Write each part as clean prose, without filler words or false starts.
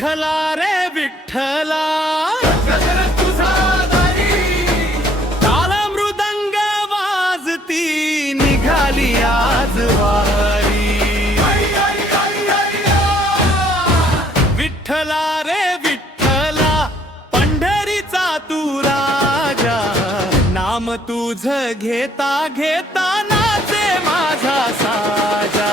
विठ्ठला रे विठ्ठला, ताल मृदंग वाजती निघाली आज वारी. विठ्ठला रे विठ्ठला, पंढरीचा तू राजा, नाम तुझ घेता घेता नाचे माझा साजा.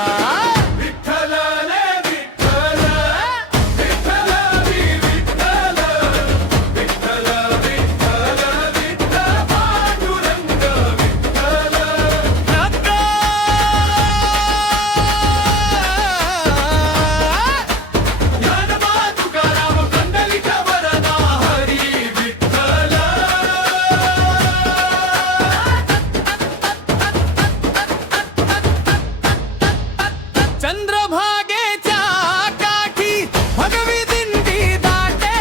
चंद्रभागेच्या काठी भगवी दिंडी दाटे,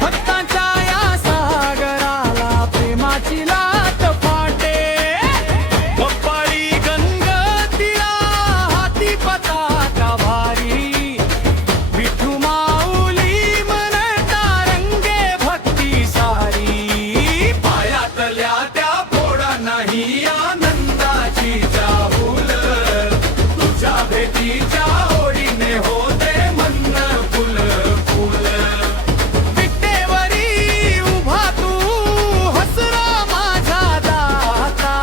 भक्तांच्या या सागराला प्रेमाची लाट फाटे. कपाळी गंगतीला हाती पताका भारी, विठू माऊली म्हणता रंगे भक्ती सारी. पायातल्या त्या फोडा नाही आनंदाची चाहूल, भेटीच्या ओढीने होते मन फुल फुल. विटेवरी उभा तू हसरा माझा दाता,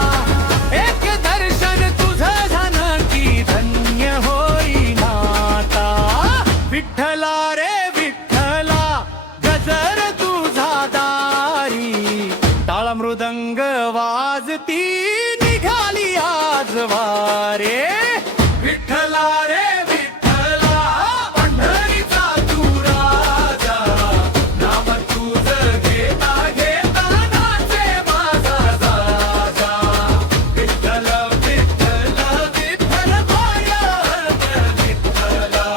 एक दर्शन तुझं झालं की धन्य होई नाता. विठ्ठला रे विठ्ठला, गजर तुझा दारी, टाळ मृदंग वाजती निघाली आज वारे. विठ्ठला रे विठ्ठला, पंढरीचा तू राजा, नाम तुझं घेता घेता नाचे माझा साजा. विठ्ठल विठ्ठल विठ्ठल माया विठ्ठला,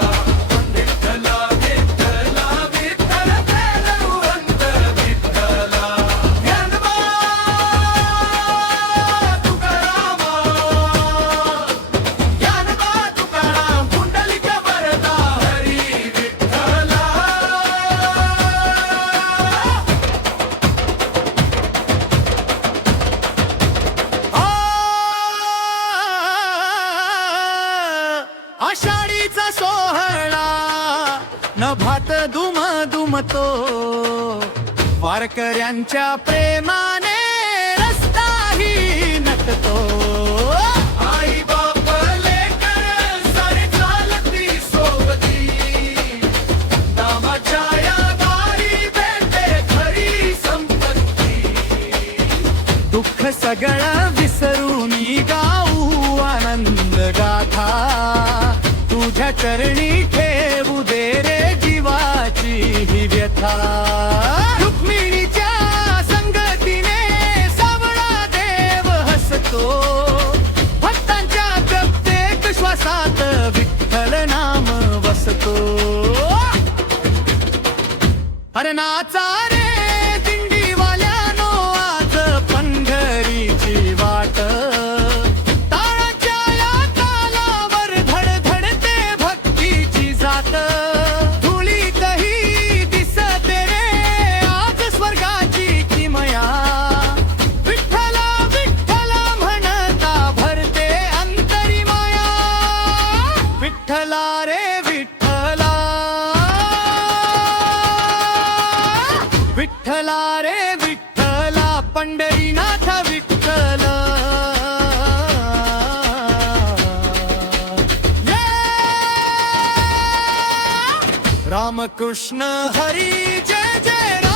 विठ्ठल विठ्ठल विठ्ठल प्रेमवंत विठ्ठला. ज्ञानबा तुकारामा, आषाढीचा सोहळा नभात दुम दुमतो, वारकऱ्यांच्या प्रेमाने रस्ताही नटतो. आई बाप लेकर सारी चालती सोबती, नामाच्या या दारी भेटे खरी संपत्ती. दुःख सगळं विसरून गाऊ आनंद गाथा, तुझ्या चरणी ठेवू दे रे जीवाची ही व्यथा. रुक्मिणीच्या संगतीने सावळा देव हसतो, भक्तांच्या प्रत्येक श्वासात विठ्ठल नाम वसतो. अरे नाचा रे दिंडीवाल्यानो आज पंढरीची वाट, धुळीतही दिसते रे आज स्वर्गाची किमया. विठ्ठला विठ्ठला म्हणता भरते अंतरी माया. विठ्ठला रे विठ्ठला, विठ्ठला रे विठ्ठला, पंढरीनाथ विठ्ठल. रामकृष्ण हरी जय जय.